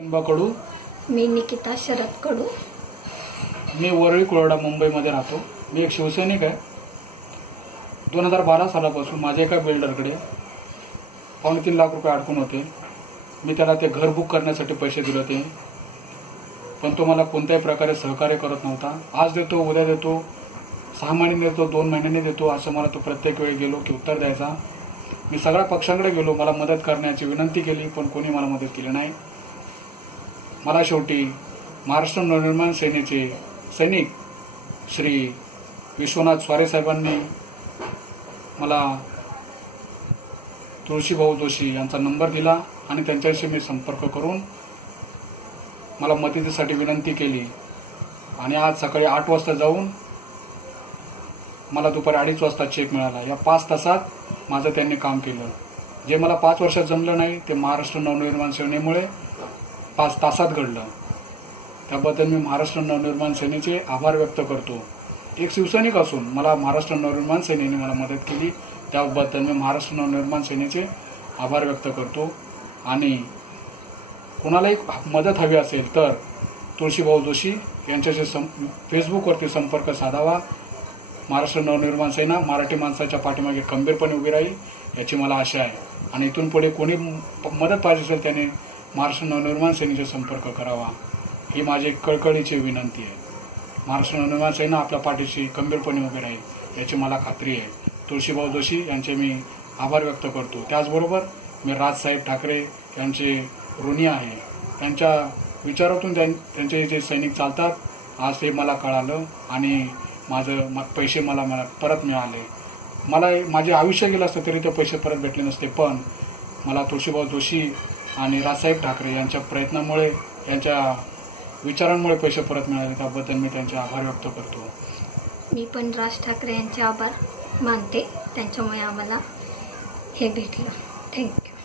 कडू मी निकिता शरद कडू मी वरळी कुळवडा मुंबईमध्ये राहतो. मी एक शिवसैनिक आहे. दोन हजार बारा सालापासून माझ्या एका बिल्डरकडे पावणे तीन लाख रुपये अडकून होते. मी त्याला ते घर बुक करण्यासाठी पैसे दिले होते. पण तो मला कोणत्याही प्रकारे सहकार्य करत नव्हता. आज देतो उद्या देतो सहा महिन्यांनी देतो दोन महिन्यांनी देतो असं मला तो प्रत्येक वेळी गेलो की उत्तर द्यायचा. मी सगळ्या पक्षांकडे गेलो. मला मदत करण्याची विनंती केली पण कोणी मला मदत केली नाही. मला शेवटी महाराष्ट्र नवनिर्माण सेनेचे सैनिक श्री विश्वनाथ स्वारे साहेबांनी मला तुळशीभाऊ जोशी यांचा नंबर दिला आणि त्यांच्याशी मी संपर्क करून मला मदतीसाठी विनंती केली. आणि आज सकाळी आठ वाजता जाऊन मला दुपारी अडीच वाजता चेक मिळाला. या पाच तासात माझं त्यांनी काम केलं. जे मला पाच वर्षात जमलं नाही ते महाराष्ट्र नवनिर्माण सेनेमुळे पाच तासात घडलं. त्याबद्दल मी महाराष्ट्र नवनिर्माण सेनेचे आभार व्यक्त करतो. एक शिवसैनिक असून मला महाराष्ट्र नवनिर्माण सेनेने मला मदत केली. त्याबद्दल मी महाराष्ट्र नवनिर्माण सेनेचे आभार व्यक्त करतो. आणि कुणालाही मदत हवी असेल तर तुळशीभाऊ जोशी यांच्याशी सं फेसबुकवरती संपर्क साधावा. महाराष्ट्र नवनिर्माण सेना मराठी माणसाच्या पाठीमागे खंबीरपणे उभी राहील याची मला आशा आहे. आणि इथून पुढे कोणी मदत पाहिजे असेल त्याने महाराष्ट्र नवनिर्माण सेनेचा संपर्क करावा ही माझी कळकळीची विनंती आहे. महाराष्ट्र नवनिर्माण सेना आपल्या पाठीशी खंबीरपणे उभे राहील याची मला खात्री आहे. तुळशीभाऊ जोशी यांचे मी आभार व्यक्त करतो. त्याचबरोबर मी राजसाहेब ठाकरे यांचे ऋणी आहे. त्यांच्या विचारातून त्यां- त्यांचे जे सैनिक चालतात आज ते मला कळालं आणि माझं मग पैसे मला मला परत मिळाले. मला माझे आयुष्य गेलं असतं तरी ते पैसे परत भेटले नसते पण मला तुळशीभाऊ जोशी आणि राजसाहेब ठाकरे यांच्या प्रयत्नामुळे यांच्या विचारांमुळे पैसे परत मिळाले त्याबद्दल मी त्यांचे आभार व्यक्त करतो. मी पण राज ठाकरे यांचे आभार मानते. त्यांच्यामुळे आम्हाला हे भेटलं. थँक्यू